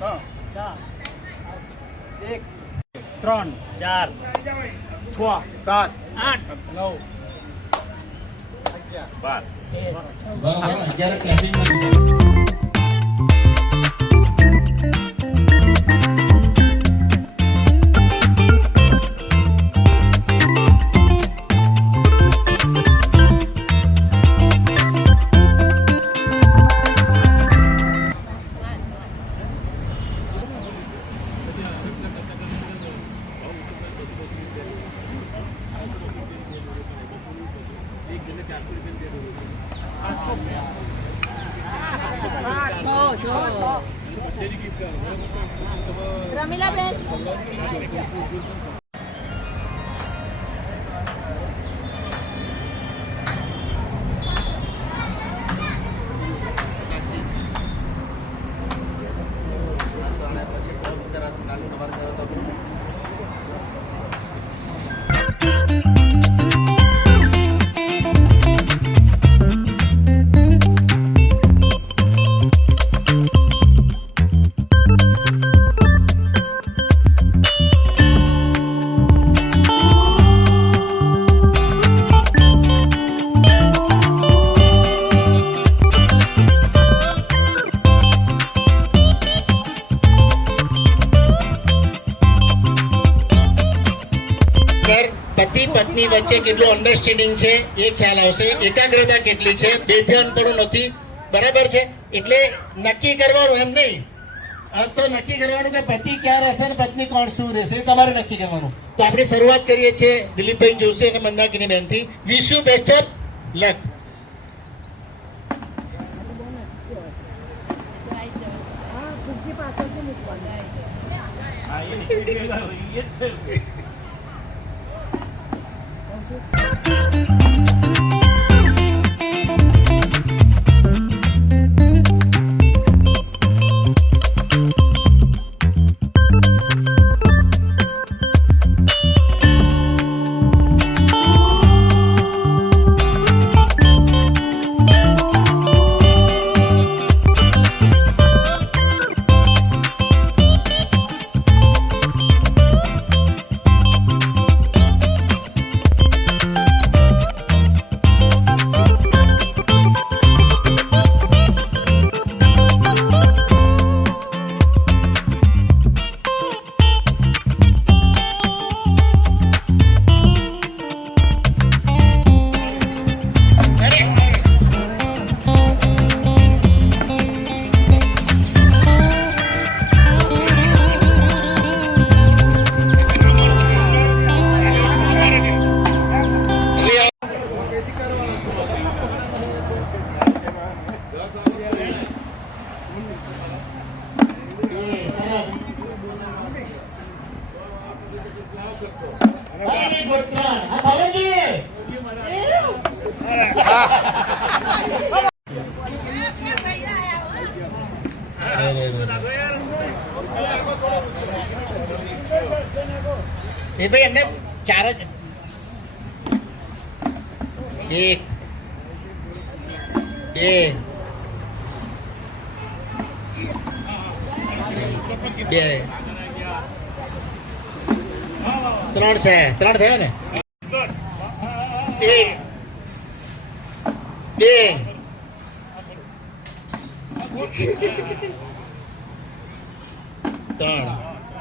4 1 3 4 6 7 8 9 11 બરોબર 11 ક્લેપિંગ રમીલા બેન પતિ પત્ની વચ્ચે કેટલું અન્ડરસ્ટેન્ડિંગ છે એ ખ્યાલ આવશે, એકાગ્રતા કેટલી છે, બેધ્યાન પણ નથી, બરાબર છે. એટલે નક્કી કરવાનું એમ નહીં, તો નક્કી કરવાનું કે પતિ ક્યાં રહેશે ને પત્ની કોણ શું રહેશે એ તમારે નક્કી કરવાનું. તો આપણે શરૂઆત કરીએ છીએ દિલીપભાઈ જોશી અને મંદાકિની બેનથી. Wish you best of luck. એ ભાઈ એમને ચાર જ 1 2 3 છે, 3 થયા ને. 1 2 3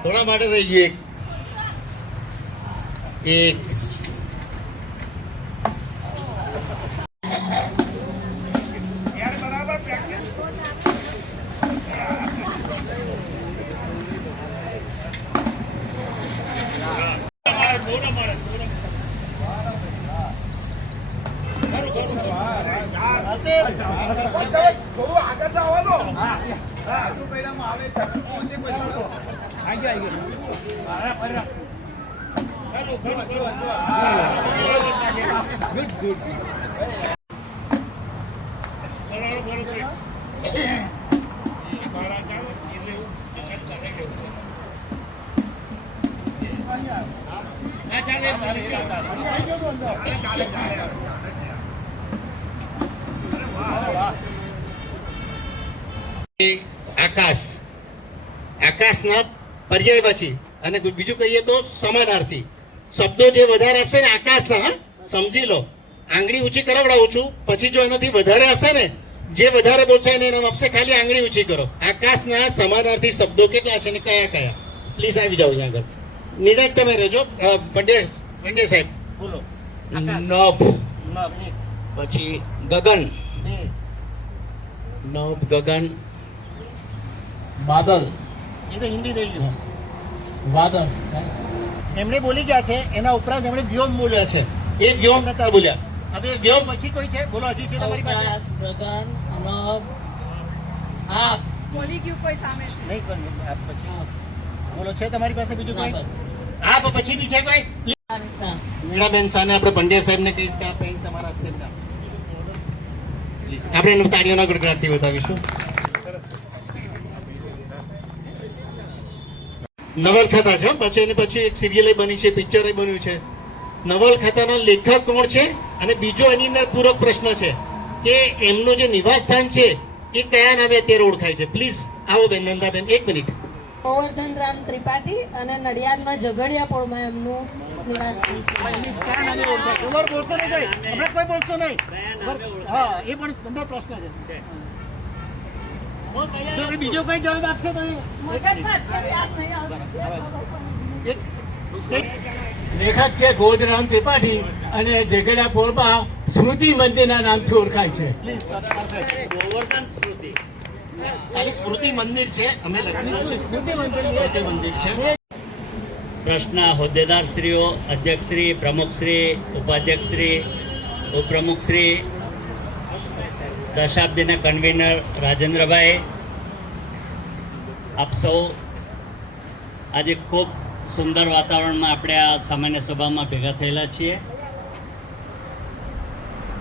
થોડા માટે થઈ ગયું. 1 આકાશ આકાશના પર્યાયવાચી અને બીજું કહીએ તો સમાનાર્થી શબ્દો જે વધારે આપશે ને આકાશના, હા? સમજી લો, આંગળી ઊંચી કરાવડાવું છું, પછી જો એનાથી વધારે હશે ને, જે વધારે બોલશે એને નામ આપશે, ખાલી આંગળી ઊંચી કરો. આકાશના સમાનાર્થી શબ્દો કેટલા છે ને કયા કયા? પ્લીઝ આવી જાઓ અહીંયા આગળ. નિરાજ તમે રહેજો. પંડ્યા સાહેબ બોલો. નભ, પછી ગગન, નભ ગગન, બાદલ, એ તો હિન્દી થઈ ગયું. વાદળ, એમણે બોલી ગયા છે, એના ઉપરાંત એમણે વ્યોમ બોલ્યા છે. એ વ્યોમ નતા બોલ્યા. હવે વ્યોમ પછી કોઈ છે? બોલો, હજી છે તમારી પાસે? ગગન, નભ, આપ, બોલી ગયું કોઈ સામે નહીં કોઈ આપ પછી બોલો, છે તમારી પાસે બીજું કોઈ? બસ. આપ પછી બી છે કોઈ? શાહ. વીણાબેન સાને આપણે પંડ્યા સાહેબને કહીશ કે આ પેન તમારા હસ્તે એમને આપો. Please. આપણે એનું તાળીઓના ગડગડાટથી બતાવીશું. નવલકથા છે, પછી એની પછી એક સિરિયલ બની છે, પિક્ચર બન્યું છે. નવલકથાના લેખક કોણ છે? અને બીજો એની અંદર પૂરક પ્રશ્ન છે કે એમનું જે નિવાસ સ્થાન છે એ કયા નામે અત્યારે ઓળખાય છે? પ્લીઝ આવો બેન, નંદાબેન, 1 મિનિટ. ગોવર્ધન રામ ત્રિપાઠી અને નડિયાદમાં ઝઘડિયાપોળમાં એમનું નિવાસ સ્થાન છે. કયા નામે ઓળખાય? તમારે બોલશો નહીં ભાઈ, હમણાં કોઈ બોલશો નહીં. હા, એ પણ અંદર પ્રશ્ન છે. જો કે બીજો કોઈ જવાબ આપશે તો મગજમાં અત્યારે યાદ નહીં આવતું. લેખક છે ગોવર્ધનરામ ત્રિપાઠી અને ઝઘડિયા પોળમાં સ્મૃતિ મંદિરના નામથી ઓળખાય છે. ખાલી સ્મૃતિ મંદિર છે, અમે લખ્યું છે સ્મૃતિ મંદિર છે. પ્રશ્ન હોદ્દેદારશ્રીઓ, અધ્યક્ષશ્રી, પ્રમુખશ્રી, ઉપાધ્યક્ષશ્રી, ઉપપ્રમુખશ્રી, દશાબ્દીના કન્વીનર રાજેન્દ્રભાઈ, આપ સૌ આજે ખૂબ સુંદર વાતાવરણમાં આપણે આ સામાન્ય સભામાં ભેગા થયેલા છીએ.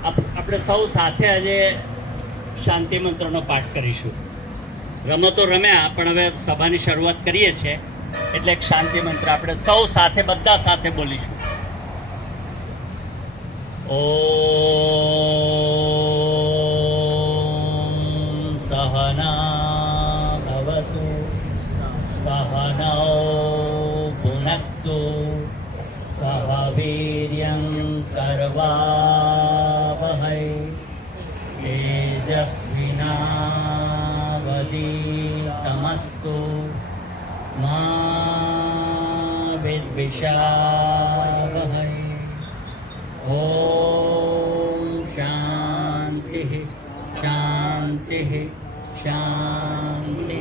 આપણે સૌ સાથે આજે શાંતિ મંત્રનો પાઠ કરીશું. રમતો રમ્યા, પણ હવે સભાની શરૂઆત કરીએ છીએ એટલે એક શાંતિ મંત્ર આપણે સૌ સાથે, બધા સાથે બોલીશું. ઓમ સહના ભવતુ સહનૌ ભુનક્તુ સહ વીર્યં કરવાવહૈ તેજસ્વિનાવધીતમસ્તુ મા વિદ્વિષાવહૈ. ઓમ શાંતિ શાંતિ શાંતિ.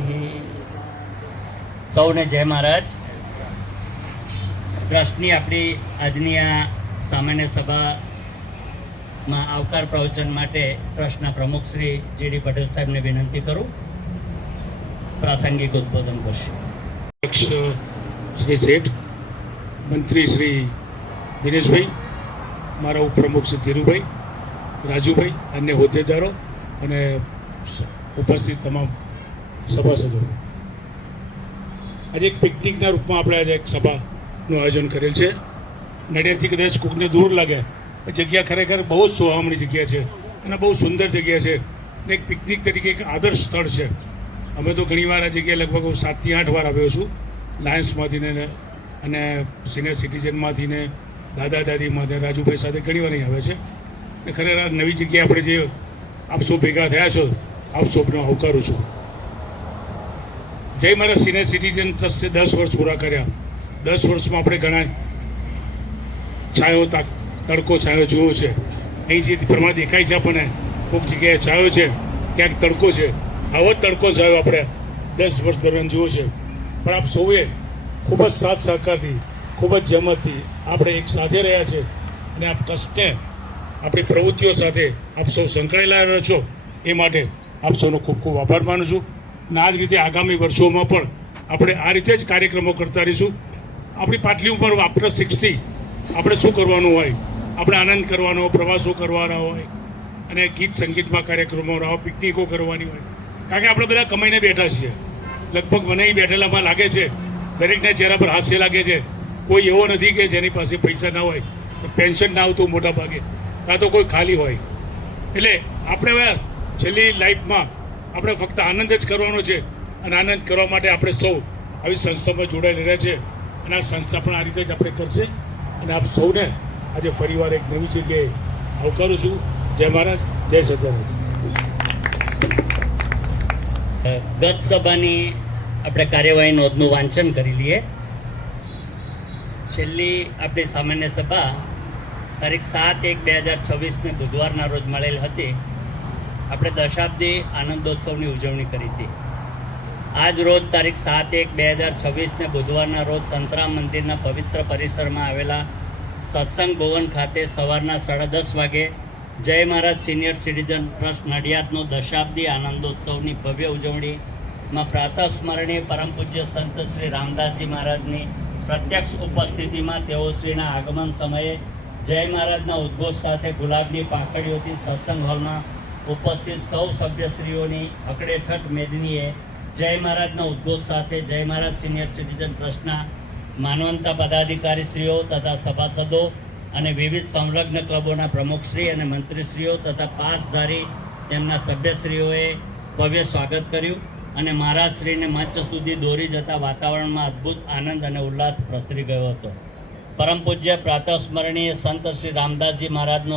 સૌને જય મહારાજ. ટ્રસ્ટની આપણી આજની આ સામાન્ય સભામાં આવકાર પ્રવચન માટે ટ્રસ્ટના પ્રમુખ શ્રી J.D. પટેલ સાહેબને વિનંતી કરું, પ્રાસંગિક ઉદ્બોધન કરશે. અધ્યક્ષ શ્રી શેઠ, મંત્રી શ્રી દિનેશભાઈ, મારા ઉપપ્રમુખ શ્રી ધીરુભાઈ, રાજુભાઈ, અન્ય હોદ્દેદારો અને ઉપસ્થિત તમામ સભાસદો, આજે એક પિકનિકના રૂપમાં આપણે આજે એક સભાનું આયોજન કરેલ છે. નડિયાદથી કદાચ કોકને દૂર લાગે, પણ જગ્યા ખરેખર બહુ જ સોહામણી જગ્યા છે અને બહુ સુંદર જગ્યા છે અને એક પિકનિક તરીકે એક આદર્શ સ્થળ છે. અમે તો ઘણીવાર આ જગ્યાએ લગભગ 7 થી 8 વાર આવ્યો છું, લાયન્સમાંથી ને અને સિનિયર સિટીઝનમાંથી ને દાદા દાદીમાંથી રાજુભાઈ સાથે ઘણીવાર અહીં આવે છે. અને ખરેખર આ નવી જગ્યાએ આપણે જે આપ સૌ ભેગા થયા છો, આપ સૌનો આવકારું છું. જય મારા સિનિયર સિટીઝન ટ્રસ્ટે 10 વર્ષ પૂરા કર્યા. 10 વર્ષમાં આપણે ઘણા છાયો તડકો છાયો જોયો છે. અહીં જે પ્રમાણે દેખાય છે આપણને કોઈક જગ્યાએ છાયો છે, ક્યાંક તડકો છે. આવો જ તડકો છાયો આપણે 10 વર્ષ દરમિયાન જોયો છે. પણ આપ સૌએ ખૂબ જ સાથ સહકારથી, ખૂબ જ જહેમતથી આપણે એક સાથે રહ્યા છે અને આપ કષ્ટને આપણી પ્રવૃત્તિઓ સાથે આપ સૌ સંકળાયેલા રહ્યો છો. એ માટે આપ સૌનો ખૂબ ખૂબ આભાર માનું છું. અને આ જ રીતે આગામી વર્ષોમાં પણ આપણે આ રીતે જ કાર્યક્રમો કરતા રહીશું. આપણી પાટલી ઉપર આફ્ટર 60 આપણે શું કરવાનું હોય, આપણે આનંદ કરવાનો, પ્રવાસો કરવાના હોય અને ગીત સંગીતમાં કાર્યક્રમો હોય, પિકનિકો કરવાની હોય. કારણ કે આપણે બધા કમાઈને બેઠા છીએ. લગભગ મને અહીં બેઠેલામાં લાગે છે દરેકના ચહેરા પર હાસ્ય લાગે છે. કોઈ એવો નથી કે જેની પાસે પૈસા ના હોય, પેન્શન ના આવતું મોટા ભાગે, કાં તો કોઈ ખાલી હોય. એટલે આપણે હવે છેલ્લી લાઈફમાં આપણે ફક્ત આનંદ જ કરવાનો છે અને આનંદ કરવા માટે આપણે સૌ આવી સંસ્થામાં જોડાઈ રહ્યા છે અને આ સંસ્થા પણ આ રીતે જ આપણે કરશે અને આપ સૌને આજે ફરીવાર એક નવી જગ્યાએ આવકારું છું. જય મહારાજ, જય સદારાજ. ગત સભાની આપણે કાર્યવાહી નોંધનું વાંચન કરી લઈએ. છેલ્લી આપણી સામાન્ય સભા તારીખ 7/1/2026 બુધવારના રોજ મળેલ હતી. આપણે દશાબ્દી આનંદોત્સવની ઉજવણી કરી હતી. આજ રોજ તારીખ 7/1/2026 બુધવારના રોજ સંતરામ મંદિરના પવિત્ર પરિસરમાં આવેલા સત્સંગ ભવન ખાતે સવારના 10:30 વાગે જય મહારાજ સિનિયર સિટીઝન ટ્રસ્ટ નડિયાદનો દશાબ્દી આનંદોત્સવની ભવ્ય ઉજવણીમાં પ્રાતઃસ્મરણીય પરમ પૂજ્ય સંત શ્રી રામદાસજી મહારાજની પ્રત્યક્ષ ઉપસ્થિતિમાં તેઓશ્રીના આગમન સમયે જય મહારાજના ઉદ્ઘોષ સાથે ગુલાબની પાંખડીઓથી સત્સંગ હોલમાં ઉપસ્થિત સૌ સભ્યશ્રીઓની અકડેઠઠ મેદનીએ જય મહારાજના ઉદ્ઘોષ સાથે જય મહારાજ સિનિયર સિટીઝન ટ્રસ્ટના માનવંતા પદાધિકારીશ્રીઓ તથા સભાસદો અને વિવિધ સંલગ્ન ક્લબોના પ્રમુખશ્રી અને મંત્રીશ્રીઓ તથા પાસધારી તેમના સભ્યશ્રીઓએ ભવ્ય સ્વાગત કર્યું અને મહારાજશ્રીને મંચ સુધી દોરી જતા વાતાવરણમાં અદ્ભુત આનંદ અને ઉલ્લાસ પ્રસરી ગયો હતો. પરમ પૂજ્ય પ્રાતઃસ્મરણીય સંત શ્રી રામદાસજી મહારાજનો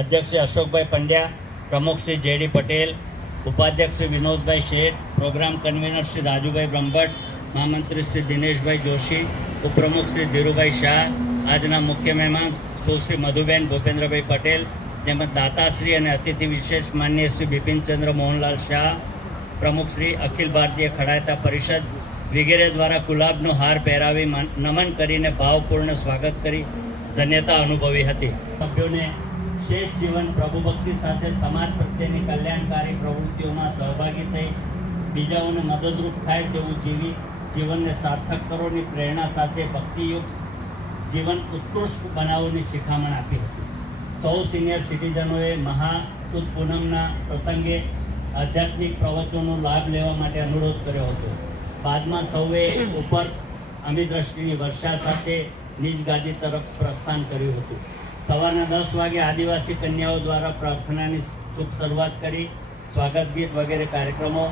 અધ્યક્ષ શ્રી અશોકભાઈ પંડ્યા, પ્રમુખ શ્રી જે.ડી. પટેલ, ઉપાધ્યક્ષ શ્રી વિનોદભાઈ શેઠ, પ્રોગ્રામ કન્વીનર શ્રી રાજુભાઈ બ્રહ્મભટ્ટ, મહામંત્રી શ્રી દિનેશભાઈ જોશી, ઉપપ્રમુખ શ્રી ધીરુભાઈ શાહ, આજના મુખ્ય મહેમાન સુશ્રી મધુબેન ભૂપેન્દ્રભાઈ પટેલ તેમજ દાતાશ્રી અને અતિથિ વિશેષ માન્ય શ્રી બિપિનચંદ્ર મોહનલાલ શાહ, પ્રમુખ શ્રી અખિલ ભારતીય ખડાયતા પરિષદ વગેરે દ્વારા ગુલાબનો હાર પહેરાવી નમન કરીને ભાવપૂર્ણ સ્વાગત કરી ધન્યતા અનુભવી હતી. સભ્યોને શેષ જીવન પ્રભુ ભક્તિ સાથે સમાજ પ્રત્યેની કલ્યાણકારી પ્રવૃત્તિઓમાં સહભાગી થઈ બીજાઓને મદદરૂપ થાય તેવું જીવનને સાર્થક કરોની પ્રેરણા સાથે ભક્તિયુક્ત જીવન ઉત્કૃષ્ટ બનાવવાની શિખામણ આપી હતી. સૌ સિનિયર સિટીઝનોએ મહાસુદ પૂનમના પ્રસંગે આધ્યાત્મિક પ્રવચનોનો લાભ લેવા માટે અનુરોધ કર્યો હતો. બાદમાં સૌએ ઉપર અમી દ્રષ્ટિની વર્ષા સાથે નિજ ગાદી તરફ પ્રસ્થાન કર્યું હતું. સવારના 10 વાગે આદિવાસી કન્યાઓ દ્વારા પ્રાર્થનાની શુભ શરૂઆત કરી સ્વાગત ગીત વગેરે કાર્યક્રમો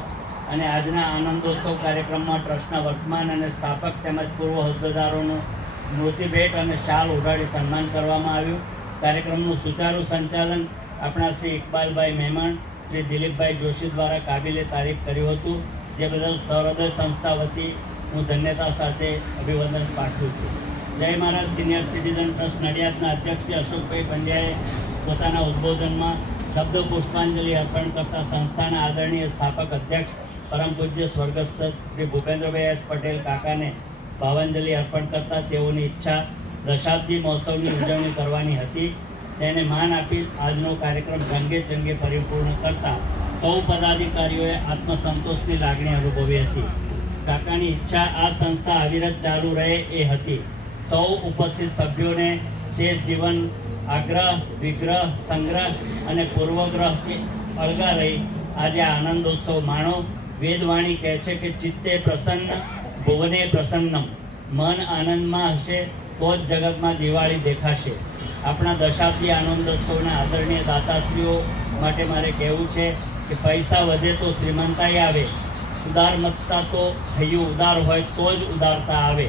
અને આજના આનંદોત્સવ કાર્યક્રમમાં ટ્રસ્ટના વર્તમાન અને સ્થાપક તેમજ પૂર્વ હોદ્દેદારોનું સ્મૃતિ ભેટ અને શાલ ઉડાડી સન્માન કરવામાં આવ્યું. કાર્યક્રમનું સુચારુ સંચાલન આપણા શ્રી ઇકબાલભાઈ મહેમાન, શ્રી દિલીપભાઈ જોશી દ્વારા કાબિલે તારીફ કર્યું હતું, જે બદલ સહૃદય સંસ્થા વતી હું ધન્યતા સાથે અભિવંદન પાઠવું છું. જય મહારાજ સિનિયર સિટીઝન ટ્રસ્ટ નડિયાદના અધ્યક્ષ શ્રી અશોકભાઈ પંડ્યાએ પોતાના ઉદ્બોધનમાં શબ્દ પુષ્પાંજલિ અર્પણ કરતા સંસ્થાના આદરણીય સ્થાપક અધ્યક્ષ પરમ પૂજ્ય સ્વર્ગસ્થ શ્રી ભૂપેન્દ્રભાઈ એસ પટેલ કાકાને ભાવાંજલિ અર્પણ કરતા તેઓની ઈચ્છા દશાબ્દી મહોત્સવની ઉજવણી કરવાની હતી. તેને માન આપી આજનો કાર્યક્રમ રંગે ચંગે પરિપૂર્ણ કરતા સૌ પદાધિકારીઓએ આત્મસંતોષની લાગણી અનુભવી હતી. કાકાની ઈચ્છા આ સંસ્થા અવિરત ચાલુ રહે એ હતી. સૌ ઉપસ્થિત સભ્યોને શેષ જીવન આગ્રહ, વિગ્રહ, સંગ્રહ અને પૂર્વગ્રહથી અળગા રહી આજે આનંદોત્સવ માણો. વેદવાણી કહે છે કે ચિત્તે પ્રસન્ન ભુવને પ્રસન્નમ. મન આનંદમાં હશે તો જ જગતમાં દિવાળી દેખાશે. આપણા દશાબ્દી આનંદોત્સવના આદરણીય દાતાશ્રીઓ માટે મારે કહેવું છે કે પૈસા વધે તો શ્રીમંતાઈ આવે, ઉદારમત્તા તો થયું ઉદાર હોય તો જ ઉદારતા આવે.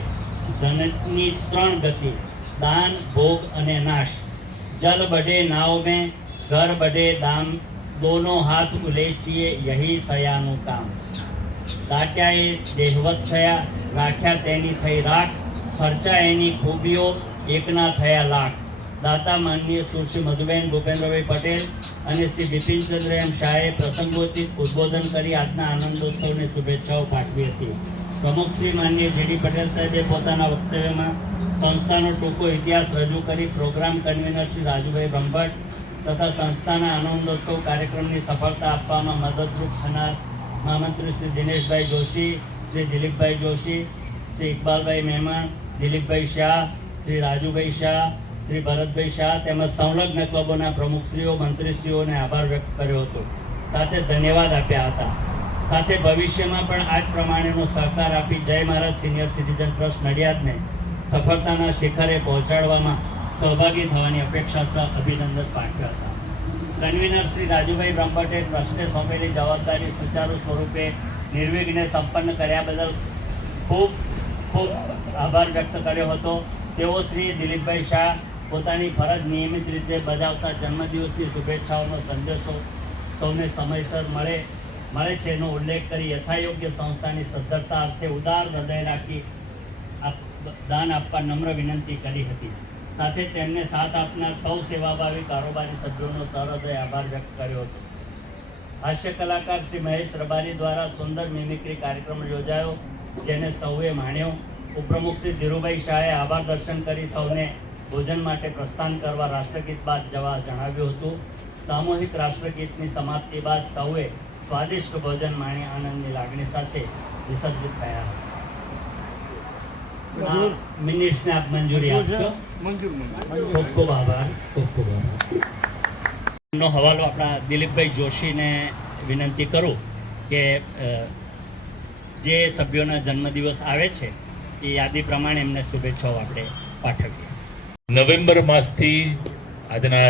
ધનની 3 ગતિ, દાન, ભોગ અને નાશ. જલ बढ़े नाव में, घर बढ़े दाम, दोनों हाथ उलेचिए यही सयाનું કામ. દાટ્યા એ દેહવત થયા, રાખ્યા તેની થઈ રાખ, ખર્ચા એની ખૂબીઓ એકના થયા લાખ. દાતા માનનીય સુશ્રી મધુબેન ભૂપેન્દ્રભાઈ પટેલ અને શ્રી બિપિનચંદ્ર એમ શાહે પ્રસંગોચિત ઉદ્બોધન કરી આજના આનંદોત્સવની શુભેચ્છાઓ પાઠવી હતી. પ્રમુખ શ્રી માનનીય જે.ડી. પટેલ સાહેબે પોતાના વક્તવ્યમાં સંસ્થાનો ટૂંકો ઇતિહાસ રજૂ કરી પ્રોગ્રામ કન્વીનર શ્રી રાજુભાઈ બ્રહ્મભટ્ટ તથા સંસ્થાના આનંદોત્સવ કાર્યક્રમની સફળતા આપવામાં મદદરૂપ થનાર મહામંત્રી શ્રી દિનેશભાઈ જોશી, શ્રી દિલીપભાઈ જોશી, શ્રી ઇકબાલભાઈ મહેમાન, દિલીપભાઈ શાહ, શ્રી રાજુભાઈ શાહ, શ્રી ભરતભાઈ શાહ તેમજ સંલગ્ન ક્લબોના પ્રમુખશ્રીઓ, મંત્રીશ્રીઓને આભાર વ્યક્ત કર્યો હતો. સાથે ધન્યવાદ આપ્યા હતા. સાથે ભવિષ્યમાં પણ આ જ પ્રમાણેનો સહકાર આપી જય મહારાજ સિનિયર સિટીઝન ટ્રસ્ટ નડિયાદને સફળતાના શિખરે પહોંચાડવામાં સહભાગી થવાની અપેક્ષા સહ અભિનંદન પાઠવ્યા હતા. કન્વીનર શ્રી રાજુભાઈ બ્રહ્મભટ્ટે ટ્રસ્ટને સોંપેલી જવાબદારી સુચારુ સ્વરૂપે નિર્વિઘ્ને સંપન્ન કર્યા બદલ ખૂબ ખૂબ આભાર વ્યક્ત કર્યો હતો. તેઓ શ્રી દિલીપભાઈ શાહ પોતાની ફરજ નિયમિત રીતે બજાવતા જન્મદિવસની શુભેચ્છાઓનો સંદેશો સૌને સમયસર મળે છે એનો ઉલ્લેખ કરી યથાયોગ્ય સંસ્થાની સદ્ધરતા અર્થે ઉદાર હૃદય રાખી દાન આપવા નમ્ર વિનંતી કરી હતી. સાથે તેમને સાથ આપનાર સૌ સેવાભાવી કારોબારી સભ્યોનો સહૃદય આભાર વ્યક્ત કર્યો હતો. હાસ્ય કલાકાર શ્રી મહેશ રબારી દ્વારા સુંદર મિમિક્રી કાર્યક્રમ યોજાયો, જેને સૌએ માણ્યો. ઉપપ્રમુખ શ્રી ધીરુભાઈ શાહે આભાર દર્શન કરી સૌને ભોજન માટે પ્રસ્થાન કરવા રાષ્ટ્રગીત બાદ જવા જણાવ્યું હતું. સામૂહિક રાષ્ટ્રગીતની સમાપ્તિ બાદ સૌએ સ્વાદિષ્ટ ભોજન માણી આનંદની લાગણી સાથે વિસર્જિત થયા હતા. મિનિટ્સને આપ મંજૂરી આપશો? ખૂબ ખૂબ આભાર. ખૂબ ખૂબ આભાર. નો હવાલો આપણા દિલીપભાઈ જોશીને વિનંતી કરું કે જે સભ્યોના જન્મદિવસ આવે છે એ યાદી પ્રમાણે એમને શુભેચ્છાઓ આપણે પાઠવીએ. નવેમ્બર માસથી આજના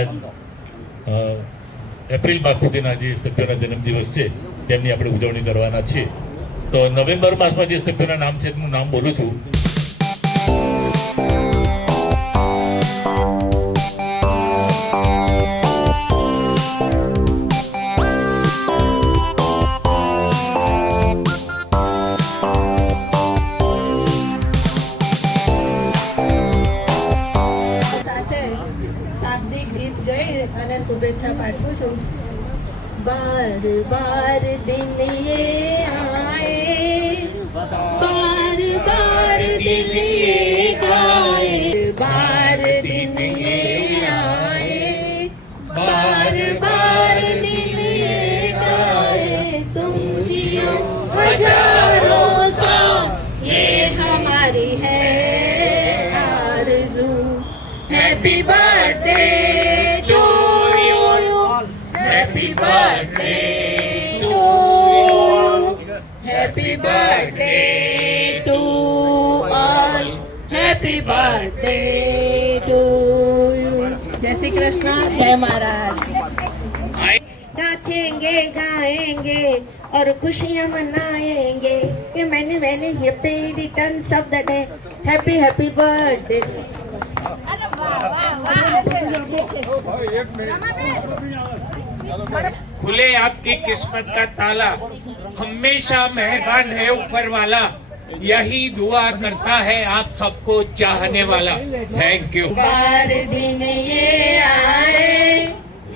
એપ્રિલ માસ સુધીના જે સભ્યોના જન્મદિવસ છે તેમની આપણે ઉજવણી કરવાના છીએ. તો નવેમ્બર માસમાં જે સભ્યોના નામ છે એનું નામ બોલું છું. અને શુભેચ્છા પાઠવું છું. બાર બાર દિન યે આए, બાર બાર દિન યે ગાए, બાર દિન યે आए, बार बार दिन ये गाए, तुम जियो हजारों साल, ये हमारी है आरज़ू. Happy birthday to you, happy birthday to you, happy birthday to all, happy birthday to you. जय श्री कृष्ण, जय महाराज. नाचेंगे गाएंगे और खुशियाँ मनाएंगे. ये मैंने happy returns of the day, happy happy birthday. खुले आपकी किस्मत का ताला, हमेशा मेहरबान है ऊपर वाला, यही दुआ करता है आप सबको चाहने वाला. Thank you. बार दिन ये आए,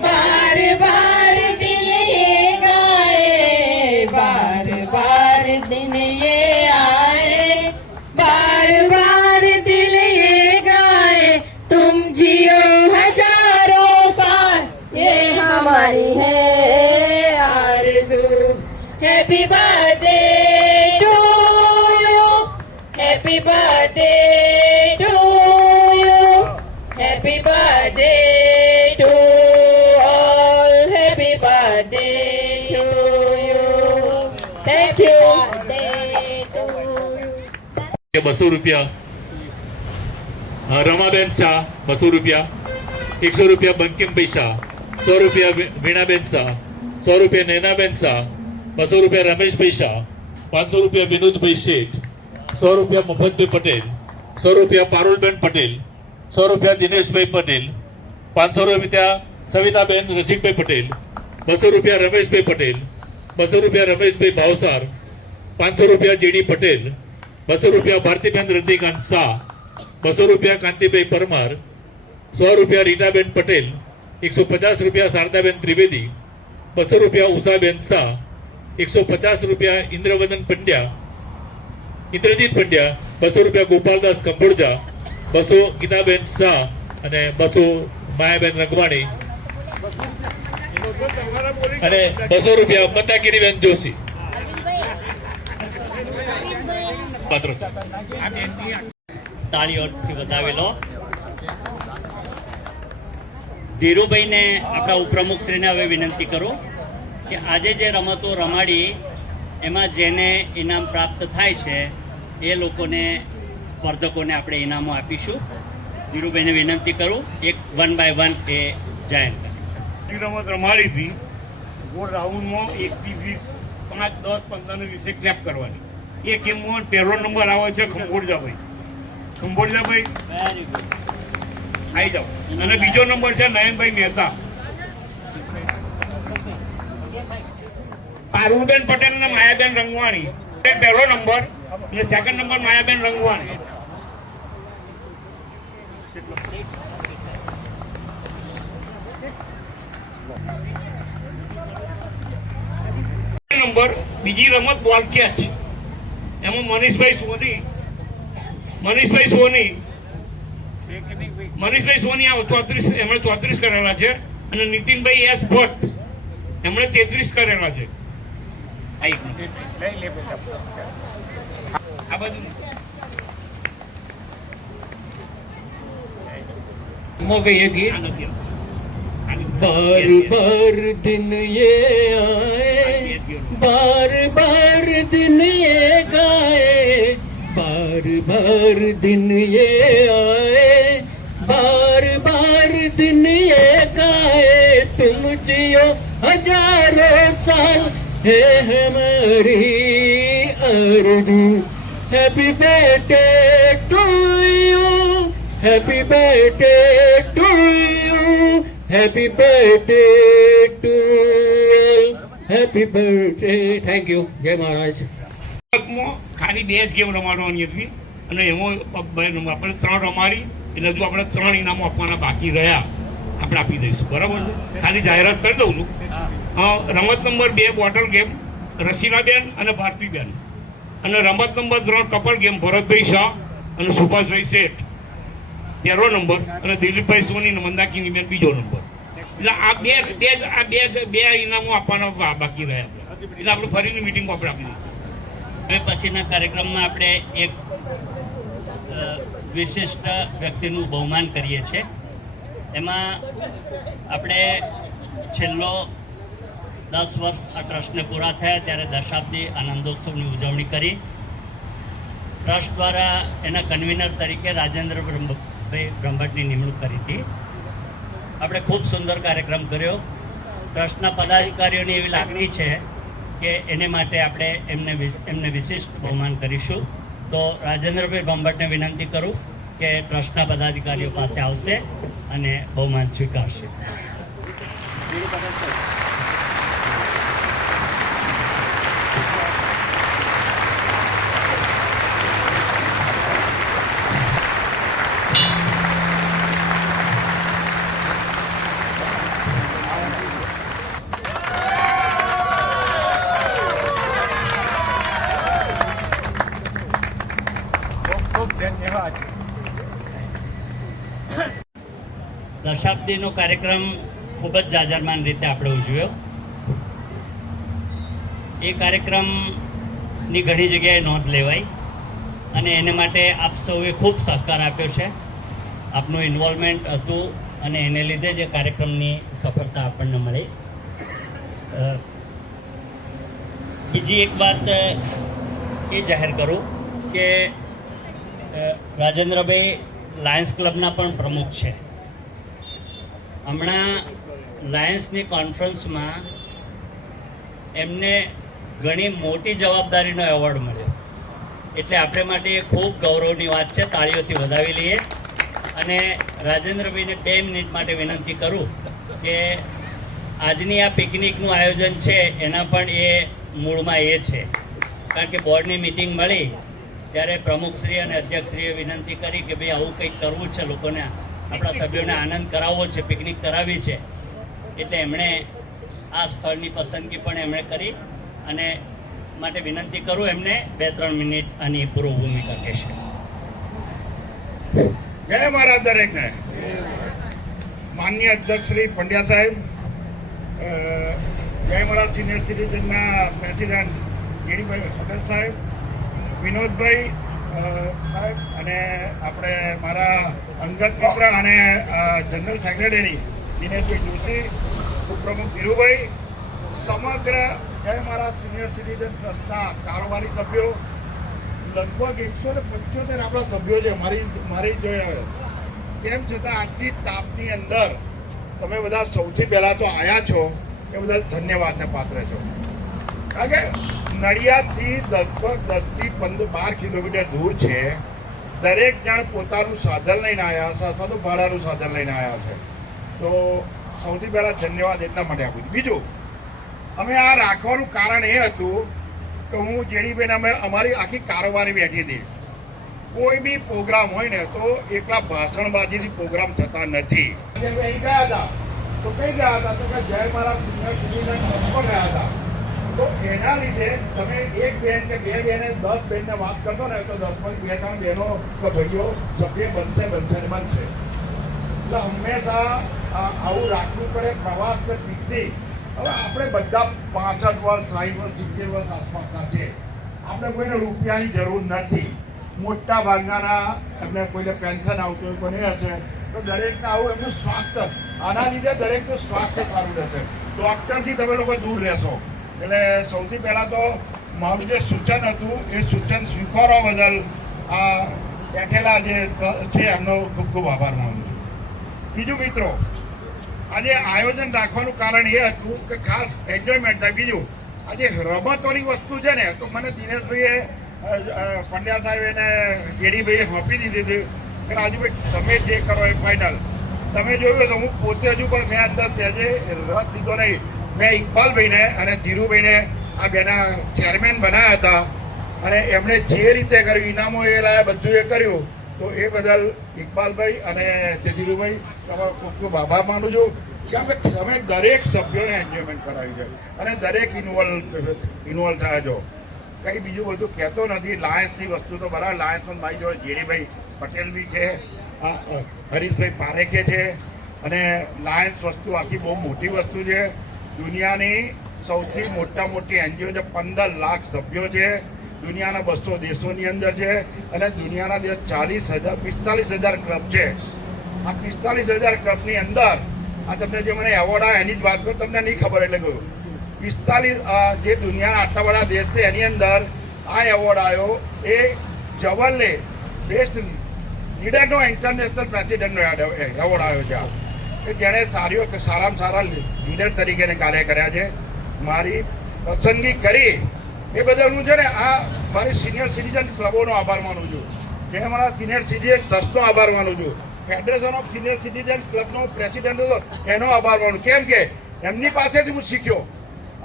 बार बार दिन ये गाए, बार बार दिन ये आए, बार बार दिल ये गाए, तुम जियो हजारों साल, ये हमारी है आरज़ू. Happy birthday to you, happy birthday to you, happy birthday to all, happy birthday to you. Thank you. Birthday to you. 200 રૂપિયા રમાબેન શાહ, 200 રૂપિયા. 100 રૂપિયા બંકિમભાઈ શાહ, 100 રૂપિયા વીણાબેન શાહ, 100 રૂપિયા નૈનાબેન શાહ, 200 રૂપિયા રમેશભાઈ શાહ, 500 રૂપિયા વિનોદભાઈ શેઠ, 100 રૂપિયા મફતભાઈ પટેલ, 100 રૂપિયા પારુલબેન પટેલ, 100 રૂપિયા દિનેશભાઈ પટેલ, 500 રૂપિયા સવિતાબેન રસિકભાઈ પટેલ, 200 રૂપિયા રમેશભાઈ પટેલ, 200 રૂપિયા રમેશભાઈ ભાવસાર, 500 રૂપિયા જેડી પટેલ, 200 રૂપિયા ભારતીબેન રજનીકાંત શાહ, 200 રૂપિયા કાંતિભાઈ પરમાર, 100 રૂપિયા રીટાબેન પટેલ, 150 રૂપિયા શારદાબેન ત્રિવેદી, 200 રૂપિયા ઉષાબેન શાહ, 150 રૂપિયા ઇન્દ્રવદન પંડ્યા, ઇન્દ્રજીત પંડ્યા, 200 રૂપિયા ગોપાલદાસ કંબોરજા, 200 ગીતાબેન શાહ અને 200 માયાબેન રંગવાણી અને 200 રૂપિયા મતાગીરીબેન જોશી. પાત્ર તાળીઓથી વધાવી લો. ધીરુભાઈને આપણા ઉપપ્રમુખશ્રીને હવે વિનંતી કરું કે આજે જે રમતો રમાડી એમાં જેને ઇનામ પ્રાપ્ત થાય છે એ લોકોને સ્પર્ધકોને આપણે ઇનામો આપીશું. ધીરુભાઈને વિનંતી કરું એક 1 by 1 એ જાહેર રમત રમાડી હતી. ગોળ રાઉન્ડમાં 1 થી 20 5, 10, 15 ને 20 ક્લેપ કરવાની. એક એમાં પહેલો નંબર આવે છે ખંભોળજાભાઈ. ખંભોળજાભાઈ વેરી ગુડ. આવી જાઓ. અને બીજો નંબર છે નયનભાઈ મહેતા. પારુલબેન પટેલ અને માયાબેન રંગવાણી પહેલો નંબર અને સેકન્ડ નંબર માયાબેન રંગવાણી. નંબર બીજી રમત બોલ કેચ. એમાં મનીષભાઈ સોની આ 34 એમણે 34 કરેલા છે અને નીતિનભાઈ એસ ભટ્ટ એમણે 33 કરેલા છે. આ બધું કહીએ ગીત बार बार दिन ये आए, बार बार दिन ये गाए, बार बार दिन ये आए, बार बार दिन ये गाए, तुम जियो हजारों साल है हमारी अर्ज़ू. Happy birthday to you, happy birthday to you, happy birthday to happy birthday. Thank you. जय महाराज. ખાલી 2 જ ગેમ રમાડવાની હતી અને એમાં આપણે 3 રમાડી એટલે હજુ આપણે 3 ઇનામો આપવાના બાકી રહ્યા. આપણે આપી દઈશું, બરાબર છે? ખાલી જાહેરાત કરી દઉં છું. રમત નંબર 2 બોટલ ગેમ રસીલાબેન અને ભારતીબેન, અને રમત number 3 couple game Bharatbhai Shah અને સુભાષભાઈ શેઠ પહેલો નંબર, અને દિલીપભાઈ સોની અને મંદાકિની બેન બીજો નંબર. એટલે આ બે ઇનામો આપવાના બાકી રહ્યા. એટલે આપણે ફરીની મિટિંગ આપણે આપી દઈશું. હવે પછીના કાર્યક્રમમાં આપણે એક વિશિષ્ટ વ્યક્તિનું બહુમાન કરીએ છીએ. એમાં આપણે છેલ્લો 10 વર્ષ આ ટ્રસ્ટને પૂરા થયા ત્યારે દશાબ્દી આનંદોત્સવની ઉજવણી કરી. ટ્રસ્ટ દ્વારા એના કન્વીનર તરીકે રાજેન્દ્ર બ્રહ્મભટ્ટની નિમણૂક કરી હતી. આપણે ખૂબ સુંદર કાર્યક્રમ કર્યો. ટ્રસ્ટના પદાધિકારીઓની એવી લાગણી છે કે એને માટે આપણે એમને વિશિષ્ટ બહુમાન કરીશું. તો રાજેન્દ્રભાઈ બ્રહ્મભટ્ટને વિનંતી કરું કે ટ્રસ્ટના પદાધિકારીઓ પાસે આવશે અને બહુમાન સ્વીકારશે. દશાબ્દીનો કાર્યક્રમ ખૂબ જ જાજરમાન રીતે આપણે ઉજવ્યો. એ કાર્યક્રમની ઘણી જગ્યાએ નોંધ લેવાઈ અને એને માટે આપ સૌએ ખૂબ સહકાર આપ્યો છે. આપનું ઇન્વોલ્વમેન્ટ હતું અને એને લીધે જ કાર્યક્રમની સફળતા આપણને મળી. બીજી એક વાત એ જાહેર કરું કે રાજેન્દ્રભાઈ લાયન્સ ક્લબના પણ પ્રમુખ છે. હમણાં લાયન્સની કોન્ફરન્સમાં એમને ઘણી મોટી જવાબદારીનો એવોર્ડ મળ્યો, એટલે આપણે માટે એ ખૂબ ગૌરવની વાત છે. તાળીઓથી વધાવી લઈએ. અને રાજેન્દ્રભાઈને 2 મિનિટ માટે વિનંતી કરું કે આજની આ પિકનિકનું આયોજન છે એના પણ એ મૂળમાં એ છે. કારણ કે બોર્ડની મિટિંગ મળી ત્યારે પ્રમુખશ્રી અને અધ્યક્ષશ્રીએ વિનંતી કરી કે ભાઈ આવું કંઈક કરવું છે, લોકોને આપણા સભ્યોને આનંદ કરાવવો છે, પિકનિક કરાવી છે. એટલે એમણે આ સ્થળની પસંદગી પણ એમણે કરી અને માટે વિનંતી કરું એમને 2-3 મિનિટ આની પૂર્વ ભૂમિકા કહેશે. જય મહારાજ દરેકને. માનનીય અધ્યક્ષ શ્રી પંડ્યા સાહેબ, જય મહારાજ સિનિયર સિટીઝનના પ્રેસિડેન્ટ ગીરીભાઈ પટેલ સાહેબ, વિનોદભાઈ સાહેબ, અને આપણે મારા અંગત મિત્ર અને જનરલ સેક્રેટરી દિનેશભાઈ જોશી, ઉપપ્રમુખ ધીરુભાઈ, સમગ્ર જય મહારાજ સિનિયર સિટીઝન ટ્રસ્ટના કારોબારી સભ્યો, લગભગ 175 આપણા સભ્યો છે. મારી જોઈ તેમ છતાં આટલી તાપની અંદર તમે બધા સૌથી પહેલાં તો આવ્યા છો એ બદલ ધન્યવાદને પાત્ર છો. કારણ કે નડિયાદથી લગભગ 10 થી 12 કિલોમીટર દૂર છે. દરેક જણ પોતાનું સાધન લઈને આવ્યા છે અથવા તો ભાડાનું સાધન લઈને આવ્યા છે. તો સૌથી પહેલાં ધન્યવાદ એટલા માટે આપું છું. બીજું, અમે આ રાખવાનું કારણ એ હતું કે હું જેડીબેન અમે અમારી આખી કારોબારી બેઠી હતી. કોઈ બી પ્રોગ્રામ હોય ને તો એકલા ભાષણબાજીથી પ્રોગ્રામ થતા નથી. અમે અહીં ગયા હતા તો કઈ ગયા હતા તો કે જય મારા સિનિયર સિટીઝન પર ગયા હતા. તો એના લીધે તમે એક બેન કે બે બેને 10 બેનને વાત કરશો ને તો 10માંથી 2-3 બહેનો કે ભાઈઓ સભ્ય બનશે ને બનશે. એટલે હંમેશા આવું રાખવું પડે. પ્રવાસ કે પિકનિક, હવે આપણે બધા 65 વર્ષ 60 વર્ષ 70 વર્ષ આસપાસના છે. આપણે કોઈને રૂપિયાની જરૂર નથી. મોટા ભાગના એમને કોઈને પેન્શન આવતું હોય, કોઈને હશે તો દરેકને આવું એમનું સ્વાસ્થ્ય, આના લીધે દરેકનું સ્વાસ્થ્ય સારું રહેશે. ડૉક્ટરથી તમે લોકો દૂર રહેશો. એટલે સૌથી પહેલાં તો મારું જે સૂચન હતું એ સૂચન સ્વીકારવા બદલ આ બેઠેલા જે છે એમનો ખૂબ ખૂબ આભાર માનું છું. બીજું મિત્રો, આજે આયોજન રાખવાનું કારણ એ હતું કે ખાસ એન્જોયમેન્ટ થાય. બીજું, આજે રમતોની વસ્તુ છે ને તો મને દિનેશભાઈએ પંડ્યા સાહેબ એને ગેડીભાઈએ સોંપી દીધી હતી કે રાજુભાઈ તમે જે કરો એ ફાઇનલ. તમે જોયું તો હું પોતે હજુ પણ મેં અંદર સહેજે રસ લીધો નહીં. મેં ઇકબાલભાઈને અને ધીરુભાઈને આ બેના ચેરમેન બનાવ્યા હતા અને એમણે જે રીતે કર્યું, ઇનામો એ લાયા, બધું એ કર્યું. તો એ બદલ ઇકબાલભાઈ અને ધીરુભાઈ તમારો ખૂબ ખૂબ આભાર માનું છું. કેમ કે તમે દરેક સભ્યોને એન્જોયમેન્ટ કરાવ્યું છે અને દરેક ઇન્વોલ્વ થયા છો. કંઈ બીજું બધું કહેતો નથી. લાયન્સની વસ્તુ તો બરાબર, લાયન્સમાં મારી જોડે જેડીભાઈ પટેલ બી છે, હરીશભાઈ પારેખે છે અને લાયન્સ વસ્તુ આખી બહુ મોટી વસ્તુ છે. દુનિયાની સૌથી મોટી એનજીઓ છે. 15 લાખ સભ્યો છે. દુનિયાના 200 દેશોની અંદર છે અને દુનિયાના 45,000 ક્લબ છે. આ 45,000 ક્લબની અંદર આ તમને જે મને એવોર્ડ આવે એની જ વાત કરું, તમને નહીં ખબર એટલે કહ્યું. 45 જે દુનિયાના આટલા બધા દેશ છે એની અંદર આ એવોર્ડ આવ્યો એ જવલને બેસ્ટ લીડરનો ઇન્ટરનેશનલ પ્રેસિડેન્ટનો એવોર્ડ આવ્યો છે. કે જેણે સારામાં સારા લીડર તરીકેને કાર્ય કર્યા છે. મારી પસંદગી કરી એ બદલ હું છે ને આ મારી સિનિયર સિટીઝન ક્લબોનો આભાર માનું છું. જે મારા સિનિયર સિટીઝન ટ્રસ્ટનો આભાર માનું છું. ફેડરેશન ઓફ સિનિયર સિટીઝન ક્લબનો પ્રેસિડેન્ટ હતો એનો આભાર માનું. કેમ કે એમની પાસેથી હું શીખ્યો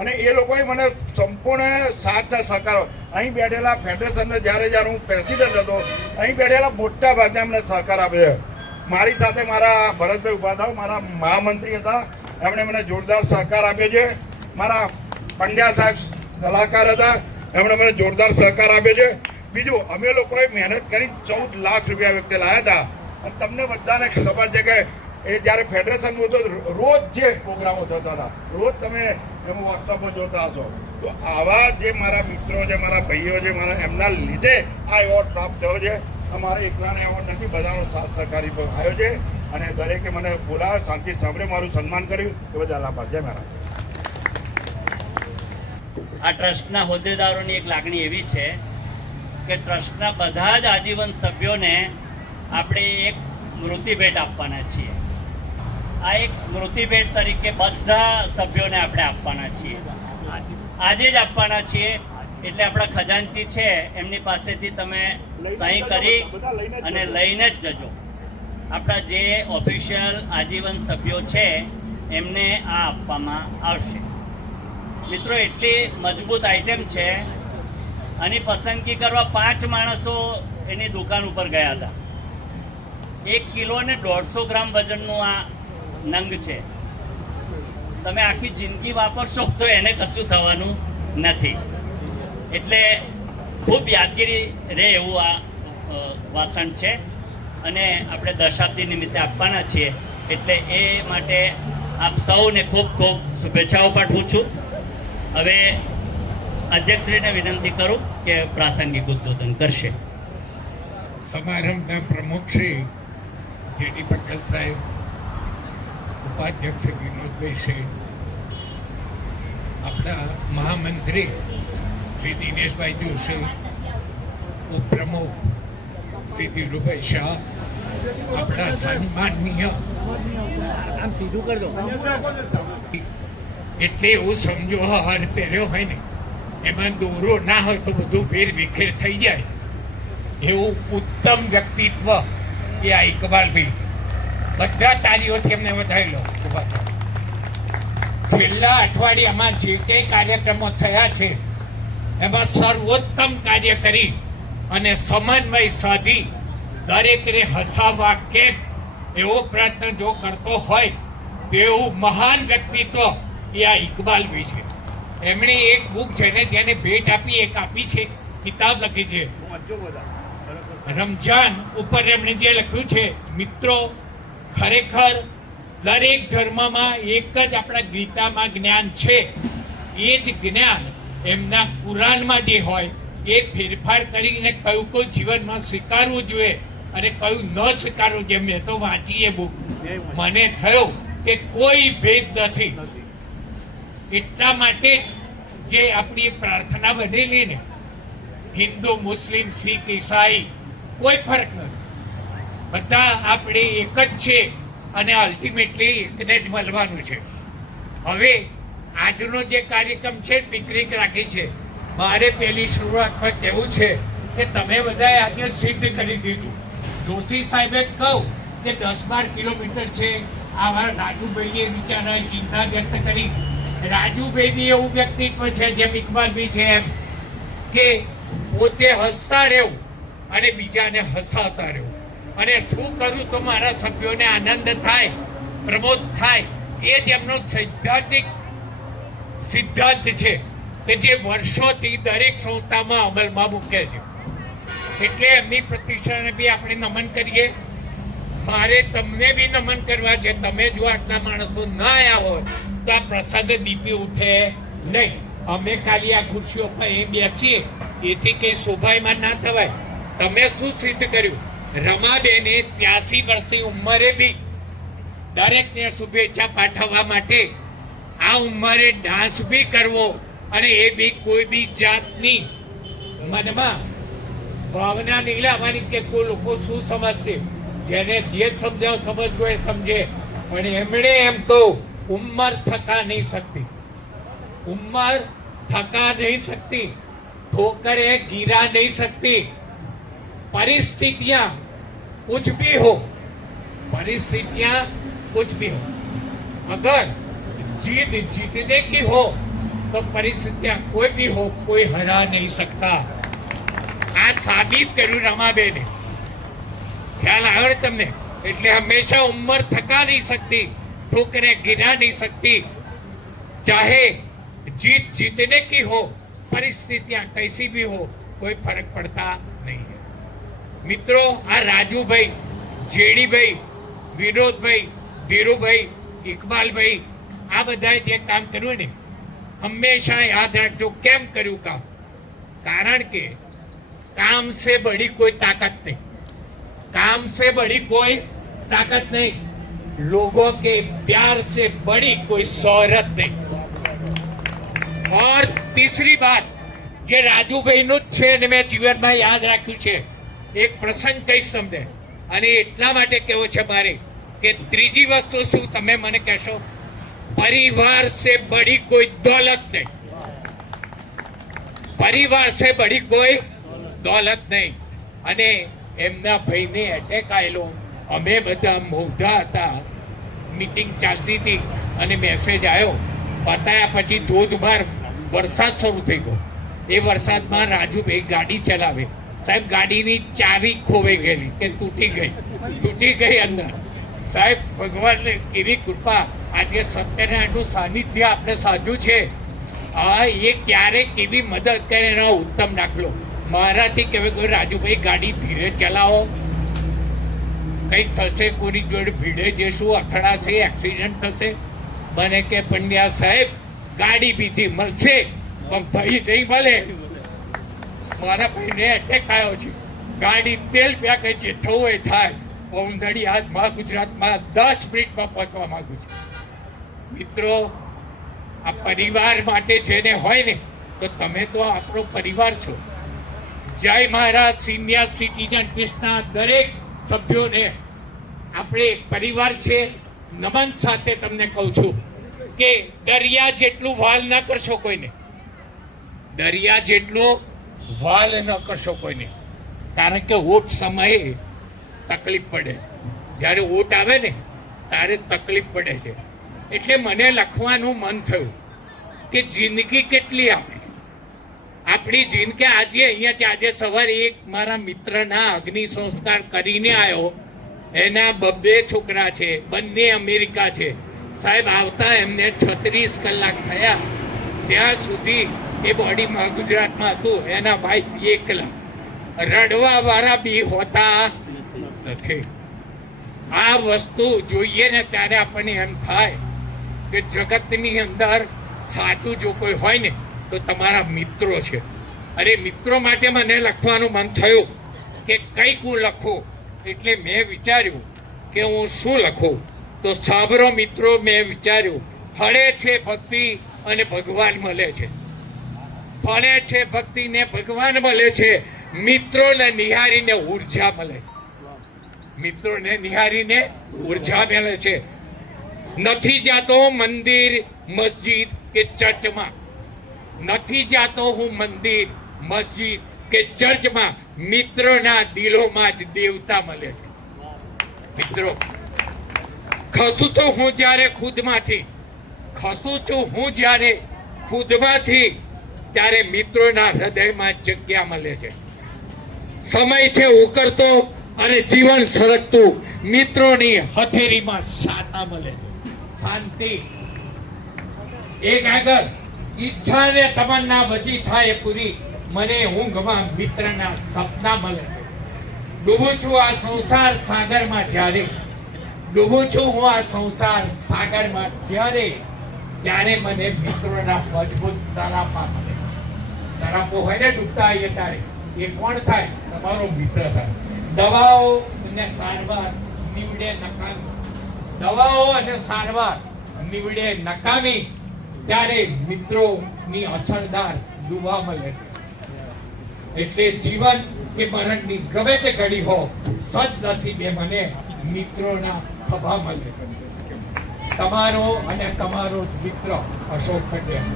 અને એ લોકોએ મને સંપૂર્ણ સાથ સહકાર. અહીં બેઠેલા ફેડરેશનને જ્યારે હું પ્રેસિડેન્ટ હતો અહીં બેઠેલા મોટા ભાગના એમને સહકાર આપ્યો છે. મારી સાથે મારા ભરતભાઈ ઉપાધ્યાય મારા મહામંત્રી હતા, એમણે મને જોરદાર સહકાર આપ્યો છે. મારા પંડ્યા સાહેબ સલાહકાર હતા, એમણે મને જોરદાર સહકાર આપ્યો છે. બીજું, અમે લોકોએ મહેનત કરી 14 લાખ રૂપિયા વ્યક્તિ લાવ્યા હતા અને તમને બધાને ખબર છે કે એ જ્યારે ફેડરેશન હતો રોજ જે પ્રોગ્રામો થતા હતા, રોજ તમે એમાં વોટ્સઅપો જોતા હશો. તો આવા જે મારા મિત્રો છે, મારા ભાઈઓ છે, મારા એમના લીધે આ એવોર્ડ પ્રાપ્ત થયો છે. અમારે એકલાને એવોર્ડ નથી, બધાનો સાથ સહકારી આવ્યો છે અને દરેકે મને બોલાવ્યો, શાંતિ સાંભળે, મારું સન્માન કર્યું. એ બધા આભાર. જય મહારાજ. આ ટ્રસ્ટના હોદ્દેદારોની એક લાગણી એવી છે કે ટ્રસ્ટના બધા જ આજીવન સભ્યોને આપણે એક સ્મૃતિ ભેટ આપવાના છીએ. આ એક સ્મૃતિ ભેટ તરીકે બધા સભ્યોને આપણે આપવાના છીએ. આજે જ આપવાના છીએ. એટલે આપણા ખજાનચી છે એમની પાસેથી તમે સહી કરી અને લઈને જ જજો. આપણા જે ઓફિશિયલ આજીવન સભ્યો છે એમને આ આપવામાં આવશે. મિત્રો, એટલી મજબૂત આઈટમ છે. આની પસંદગી કરવા 5 માણસો એની દુકાન ઉપર ગયા હતા. 1 કિલો અને 150 ગ્રામ વજનનું આ નંગ છે. તમે આખી જિંદગી વાપરશો તો એને કશું થવાનું નથી. એટલે ખૂબ યાદગીરી રહે એવું આ વાસણ છે અને આપણે દશાબ્દી નિમિત્તે આપવાના છીએ. એટલે એ માટે આપ સૌને ખૂબ ખૂબ શુભેચ્છાઓ પાઠવું છું. હવે અધ્યક્ષશ્રીને વિનંતી કરું કે પ્રાસંગિક ઉદ્બોધન કરશે. સમારંભના પ્રમુખ શ્રી જેડી પટેલ સાહેબ, ઉપાધ્યક્ષ વિનોદભાઈ છે, આપણા મહામંત્રી શ્રી દિનેશભાઈ જોશી, ઉપપ્રમુખ શ્રી ધીરુભાઈ શાહ, આપણા સન્માનીય આમ સીધું કરી દો એટલે એવું સમજો હાર પહેર્યો હોય ને એમાં દોરો ના હોય તો બધું વેર વિખેર થઈ જાય, એવું ઉત્તમ વ્યક્તિત્વ એ આ ઇકબાલભાઈ. બધા તાલીઓથી એમને વધાવી લો. છેલ્લા અઠવાડિયામાં જે કંઈ કાર્યક્રમો થયા છે એમાં સર્વોત્તમ કાર્ય કરી અને સમન્વય સાધી દરેકને હસાવવા કેમ એવો પ્રયત્ન જો કરતો હોય તેવું મહાન વ્યક્તિત્વ એ આ ઇકબાલભાઈ છે. એમણે એક બુક જેને ભેટ આપી એક આપી છે, કિતાબ લખી છે રમજાન ઉપર. એમણે જે લખ્યું છે, મિત્રો ખરેખર દરેક ધર્મમાં એક જ આપણા ગીતામાં જ્ઞાન છે, એ જ જ્ઞાન એમના કુરાનમાં જે હોય એ ફેરફાર કરીને કયું કયું જીવનમાં સ્વીકારવું જોઈએ અને કયું ન સ્વીકારવું જોઈએ. મેં તો વાંચી એ બુક, મને થયો કે કોઈ ભેદ નથી. એટલા માટે જે આપણી પ્રાર્થના બનેલી ને, હિન્દુ, મુસ્લિમ, શીખ, ઈસાઈ કોઈ ફરક નથી, બધા આપણે એક જ છે અને અલ્ટિમેટલી એકને જ મળવાનું છે. હવે આજનો જે કાર્યક્રમ છે, પિકનિક રાખી છે, મારે પહેલી શરૂઆતમાં કહેવું છે કે તમે બધાએ આજે સિદ્ધ કરી દીધું. જોશી સાહેબે કહું કે 10-12 કિલોમીટર છે. આવા રાજુભાઈએ વિચારા ચિંતા વ્યક્ત કરી. રાજુભાઈની એવું વ્યક્તિત્વ છે જેમ ઇકબાલભાઈ છે એમ કે પોતે હસતા રહેવું અને બીજાને હસાવતા રહેવું. અને શું કરું તો મારા સભ્યોને આનંદ થાય, પ્રમોદ થાય, એ જ એમનો સૈદ્ધાંતિક સિદ્ધાંત છે કે જે વર્ષોથી દરેક સંસ્થામાં અમલમાં મૂકે છે. એટલે એમની પ્રતિષ્ઠાને બી આપણે નમન કરીએ. મારે તમને બી નમન કરવા છે. તમે જો આટલા માણસો ના આવ્યા હોય તો આ પ્રસાદ દીપી ઉઠે નહીં. અમે ખાલી આ ખુરશીઓ પર એ બેસીએ એથી કંઈ શોભાયમાન ના થવાય. તમે શું સિદ્ધ કર્યું? રમાબેને 83 વર્ષની ઉંમરે બી દરેકને શુભેચ્છા પાઠવવા માટે આ ઉંમરે ડાન્સ બી કરવો અને એ બી કોઈ બી જાતની મનમાં ભાવના નહીં લાવવાની કે કોઈ લોકો શું સમજશે. જેને જે સમજવું એ સમજે. પણ એમણે એમ તો ઉંમર થકા નહીં શકતી, ઉંમર થકા નહીં શકતી, ठोकरे गिरा नहीं सकती. परिस्थितियां कुछ भी हो, परिस्थितियां कुछ भी हो, अगर जीत जीतने की हो तो परिस्थितियां कोई भी हो, कोई हरा नहीं सकता. આ સાબિત કર્યું રમાબેને. ખ્યાલ આવ્યો ને તમને? એટલે હંમેશા ઉંમર થકા નહીં सकती, ठोकरे गिरा नहीं सकती. चाहे जीत जीतने की हो, परिस्थितियां कैसी भी हो, कोई फर्क पड़ता नहीं है. મિત્રો, આ રાજુભાઈ, જેડીભાઈ, વિનોદભાઈ, ધીરુભાઈ, ઇકબાલભાઈ, આ બધાએ જે કામ કર્યું ને, હંમેશા યાદ રાખજો કેમ કર્યું કામ. કારણ કે काम से बड़ी कोई ताकत नहीं, काम से बड़ी कोई ताकत नहीं, लोगों के प्यार से बड़ी कोई शोहरत नहीं. और तीसरी बात જે રાજુભાઈનું જ છે અને મેં જીવનમાં યાદ રાખ્યું છે, એક પ્રસંગ કહીશ તમને, અને એટલા માટે કહેવો છે મારે કે ત્રીજી વસ્તુ શું તમે મને કહેશો? પરિવાર સે બડી કોઈ દોલત નહીં, પરિવાર સે બડી કોઈ દોલત નહીં. અને એમના ભાઈને એટેક આવેલો. અમે બધા મોઢા હતા, મીટિંગ ચાલતી હતી અને મેસેજ આવ્યો. પતાયા પછી ધોધમાર વરસાદ શરૂ થઈ ગયો. એ વરસાદમાં રાજુભાઈ ગાડી ચલાવે. સાહેબ, ગાડીની ચાવી ખોવાઈ ગયેલી કે તૂટી ગઈ અંદર. સાહેબ, ભગવાનને કેવી કૃપા, આજે સત્યનારાયણનું સાનિધ્ય આપણે સાધ્યું છે. એ ક્યારે કેવી મદદ કરે એનો ઉત્તમ દાખલો. મારાથી કહેવાય કોઈ રાજુભાઈ ગાડી ધીરે ચલાવો, કંઈક થશે, કોની જોડે ભીડે જઈશું, અથડાશે, એક્સિડન્ટ થશે. મને કે પંડ્યા સાહેબ, ગાડી બીજી મળશે પણ ભાઈ નહીં મળે. મારા ભાઈને એટેક આવ્યો છે, ગાડી તેલ પ્યા કહે છે, થવું એ થાય. હું નડિયાદમાં ગુજરાતમાં 10 મિનિટમાં પહોંચવા માંગુ છું. મિત્રો, આ પરિવાર માટે જેને હોય ને, તો તમે તો આપણો પરિવાર છો. જય મહારાજ સિનિયર સિટીઝન ટ્રસ્ટના દરેક સભ્યોને આપણે એક પરિવાર છે. નમન સાથે તમને કહું છું કે દરિયા જેટલું વાલ ના કરશો કોઈને. દરિયા જેટલો વાલ ન કરશો કોઈને, કારણ કે ઓટ સમયે તકલીફ પડે છે. જ્યારે ઓટ આવે ને ત્યારે તકલીફ પડે છે. એટલે મને લખવાનું મન થયું કે જિંદગી કેટલી આપણી જિંદગી આજે સવારે એક મારા મિત્રના અગ્નિ સંસ્કાર કરીને આવ્યો. એના 2 છોકરા છે, બંને અમેરિકા છે. સાહેબ આવતા એમને 36 કલાક થયા. ત્યાં સુધી એ બોડીમાં ગુજરાતમાં હતું. એના ભાઈ એકલા, રડવા વાળા બી હોતા નથી. આ વસ્તુ જોઈએ ને ત્યારે આપણને એમ થાય કે જગતની અંદર સાચું જો કોઈ હોય ને તો તમારા મિત્રો છે. અરે મિત્રો માટે મને લખવાનું મન થયું કે કંઈક હું લખું. એટલે મેં વિચાર્યું કે હું શું લખું. તો સાંભળો મિત્રો, મેં વિચાર્યું ફળે છે ભક્તિ અને ભગવાન મળે છે. ફળે છે ભક્તિ ને ભગવાન મળે છે. મિત્રોને નિહારીને ઉર્જા મળે છે. મિત્રોને નિહારીને ઉર્જા મળે છે. નથી જાતો મંદિર, મસ્જિદ કે ચર્ચમાં, નથી જાતો હું મંદિર, મસ્જિદ કે ચર્ચમાં. મિત્રોના દિલોમાં જ દેવતા મળે છે. મિત્રો, ખસું છું હું જ્યારે ખુદમાંથી, ત્યારે મિત્રોના હૃદયમાં જગ્યા મળે છે. સમય છે ઉકળતો અને જીવન સરકતું. મિત્રોની હથેળીમાં શાતા મળે છે. શાંતિ એક આગળ ઈચ્છા ને તમન્ના બધી થાય પૂરી. મને ઊંઘમાં મિત્રના સપના મળે છે. ડૂબું છું આ સંસાર સાગરમાં જ્યારે, ત્યારે મને મિત્રોના મજબૂત તરાપા મળે. તરાપો હોય ને ડૂબતા આવીએ ત્યારે એ કોણ થાય? તમારો મિત્ર થાય. દવાઓ અને સારવાર નીવડે નકામી, ત્યારે મિત્રોની અસરદાર દુવા મળે છે. એટલે જીવન કે મરણની ગમે તે ઘડી હો, સદનસીબે મને મિત્રોના ખભા મળે છે. તમારો અને તમારો મિત્ર અશોક પટેલ.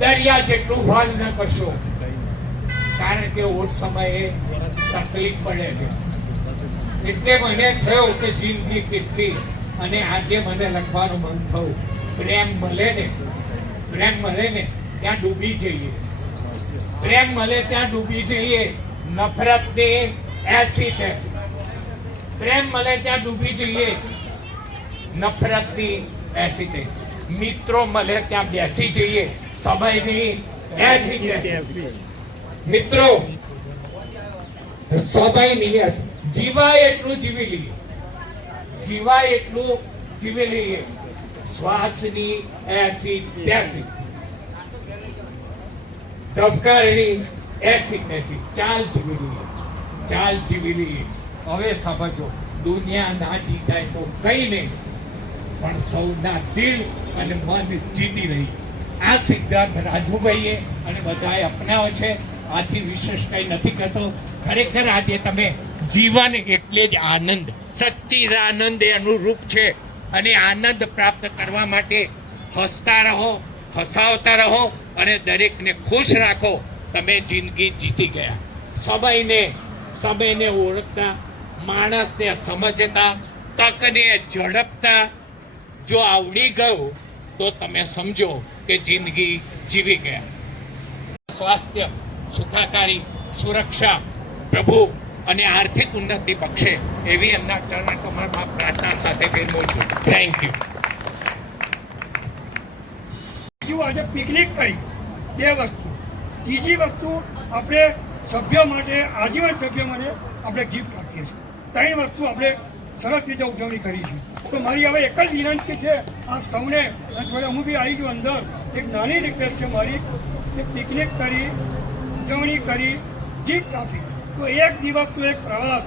દરિયા જેટલું વાલ ન કરશો, કારણ કે ઓટ સમયે તકલીફ પડે છે. એટલે મને થયું કે જિંદગી કેટલી. અને આજે મને લખવાનું મન થયું, પ્રેમ મળે ને ત્યાં ડૂબી જઈએ. પ્રેમ મળે ત્યાં ડૂબી જઈએ. નફરત ને એસી તેસી. પ્રેમ મળે ત્યાં ડૂબી જઈએ. નફરતની એસી તેસી. મિત્રો મળે ત્યાં બેસી જઈએ. સમયની એસી તેસી. મિત્રો સમયની એસી. જીવાય એટલું જીવી લઈએ. શ્વાસની એસી તેસી. ધબકારની એસી તેસી. ચાલ જીવી લઈએ. હવે સમજો, દુનિયા ના જીતાય તો કઈ નહીં, પણ સૌના દિલ અને મન જીતી રહી. આ સિદ્ધાંત રાજુભાઈએ અને બધાએ અપનાવ્યો છે. આથી વિશેષ કંઈ નથી કરતો. ખરેખર આજે તમે જીવન એટલે જ આનંદ, સચ્ચિદાનંદ એનું રૂપ છે. અને આનંદ પ્રાપ્ત કરવા માટે હસતા રહો, હસાવતા રહો અને દરેકને ખુશ રાખો. તમે જિંદગી જીતી ગયા. સમયને ઓળખતા, માણસને સમજતા, તકને ઝડપતા જો આવડી ગયું તો તમે સમજો કે જિંદગી જીવી ગયા. સ્વાસ્થ્ય, સુખાકારી, સુરક્ષા પ્રભુ અને આર્થિક ઉન્નતિ બક્ષે એવી એમના ચરણ કમળમાં પ્રાર્થના સાથે વિરમું છું. Thank you. આજે પિકનિક કરી 2 વસ્તુ. ત્રીજી વસ્તુ, આપણે સભ્ય માટે, આજીવન સભ્ય માટે આપણે ગિફ્ટ આપીએ છીએ. 3 વસ્તુ આપણે સરસ રીતે ઉજવણી કરી છે. તો મારી હવે એક જ વિનંતી છે આપ સૌને, થોડે હું બી આવી ગયો અંદર, એક નાની રિક્વેસ્ટ છે મારી કે પિકનિક કરી, ઉજવણી કરી, ગિફ્ટ આપી, તો એક દિવસનો એક પ્રવાસ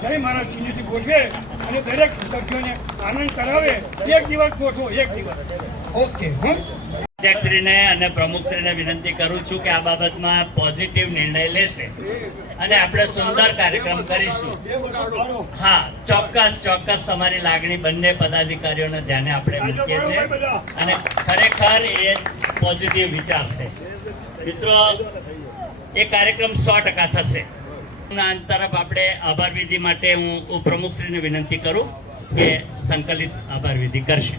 જય મહારાજ ચિહ્નથી ગોઠવે અને દરેક સભ્યોને આનંદ કરાવે. એક દિવસ ગોઠવો, એક દિવસ. ઓકે. અધ્યક્ષશ્રીને અને પ્રમુખશ્રીને વિનંતી કરું છું કે આ બાબતમાં પોઝિટિવ નિર્ણય લેશે અને આપણે સુંદર કાર્યક્રમ કરીશું. હા, ચોક્કસ તમારી લાગણી બંને પદાધિકારીઓને ધ્યાને આપણે મૂકીએ છીએ અને ખરેખર એ પોઝિટિવ વિચાર છે. મિત્રો એ કાર્યક્રમ 100% થશે. આ તરફ આપણે આભાર વિધિ માટે હું ઉપપ્રમુખશ્રીને વિનંતી કરું કે સંકલિત આભાર વિધિ કરશે.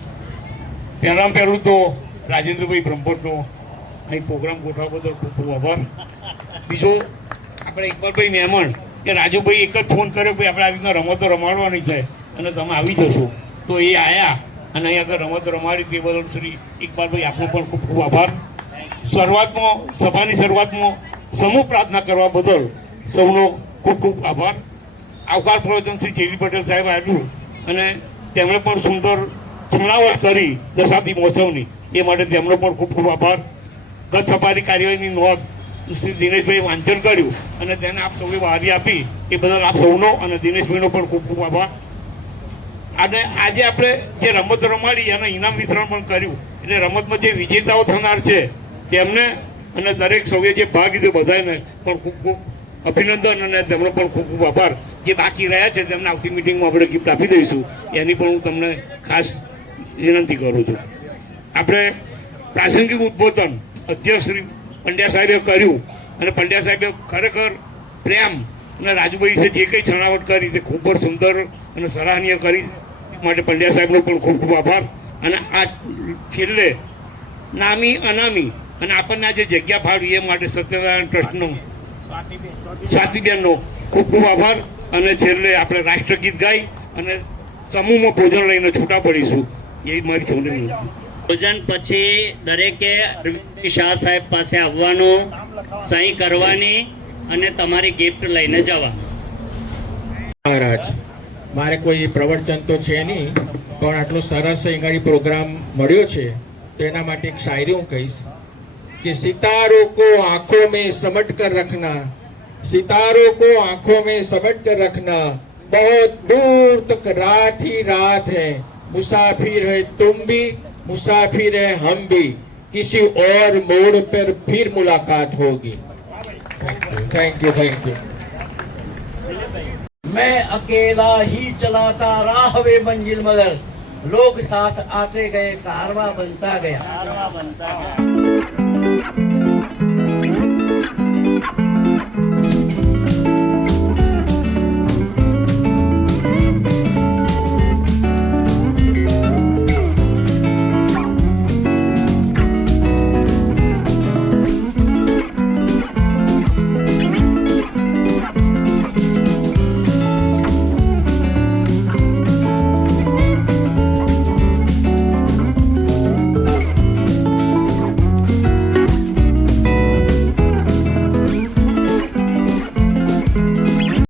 પહેલાં પહેલું તો રાજેન્દ્રભાઈ બ્રહ્મભટ્ટનો અહીં પ્રોગ્રામ ગોઠવવા બદલ ખૂબ ખૂબ આભાર. બીજો આપણે ઇકબાલભાઈ મહેમાન કે રાજુભાઈ એક જ ફોન કર્યો કે આપણે આવી રીતના રમતો રમાડવાની છે અને તમે આવી જશો, તો એ આવ્યા અને અહીં આગળ રમતો રમાડી તે બદલ શ્રી ઇકબાલભાઈ આપનો પણ ખૂબ ખૂબ આભાર. શરૂઆતમાં સભાની શરૂઆતમાં સમૂહ પ્રાર્થના કરવા બદલ સૌનો ખૂબ ખૂબ આભાર. આવકાર પ્રવચન શ્રી જેવી પટેલ સાહેબ આવ્યું અને તેમણે પણ સુંદર છણાવટ કરી દશાબ્દી મહોત્સવની, એ માટે તેમનો પણ ખૂબ ખૂબ આભાર. ગત સભાની કાર્યવાહીની નોંધ શ્રી દિનેશભાઈ વાંચન કર્યું અને તેને આપ સૌએ વહારી આપી, એ બદલ આપ સૌનો અને દિનેશભાઈનો પણ ખૂબ ખૂબ આભાર. અને આજે આપણે જે રમત રમાડી એના ઇનામ વિતરણ પણ કર્યું, એટલે રમતમાં જે વિજેતાઓ થનાર છે તેમને અને દરેક સૌએ જે ભાગ લીધો બધાને પણ ખૂબ ખૂબ અભિનંદન અને તેમનો પણ ખૂબ ખૂબ આભાર. જે બાકી રહ્યા છે તેમને આવતી મિટિંગમાં આપણે ગિફ્ટ આપી દઈશું, એની પણ હું તમને ખાસ વિનંતી કરું છું. આપણે પ્રાસંગિક ઉદ્બોધન અધ્યક્ષ શ્રી પંડ્યા સાહેબે કર્યું અને પંડ્યા સાહેબે ખરેખર પ્રેમ અને રાજુભાઈ છે જે કંઈ છણાવટ કરી તે ખૂબ જ સુંદર અને સરાહનીય કરી, માટે પંડ્યા સાહેબનો પણ ખૂબ ખૂબ આભાર. અને આ છેલ્લે નામી અનામી અને આપણને આ જે જગ્યા ફાળવી એ માટે સત્યનારાયણ ટ્રસ્ટનો સ્વાતિબેનનો ખૂબ ખૂબ આભાર. અને છેલ્લે આપણે રાષ્ટ્રગીત ગાઈ અને સમૂહમાં ભોજન લઈને છૂટા પડીશું, એ મારી સૌને વિનંતી. ભોજન પછી દરેકે અરવિંદ શાહ સાહેબ પાસે આવવાનું, સહી કરવાની અને તમારી ગિફ્ટ લઈને જવા. મહારાજ, મારે કોઈ પ્રવચન તો છે નહીં, પણ આટલો સરસ અહીં પ્રોગ્રામ મળ્યો છે તો એના માટે એક શાયરી હું કહીશ कि सितारों को आंखों में समट कर रखना, सितारों को आंखों में समट कर रखना, बहुत दूर तक रात ही रात है, मुसाफिर है तुम भी, मुसाफिर है हम भी, किसी और मोड़ पर फिर मुलाकात होगी. Thank you thank you. मैं अकेला ही चलाता राह वे मंजिल मगर लोग साथ आते गए कारवां बनता गया.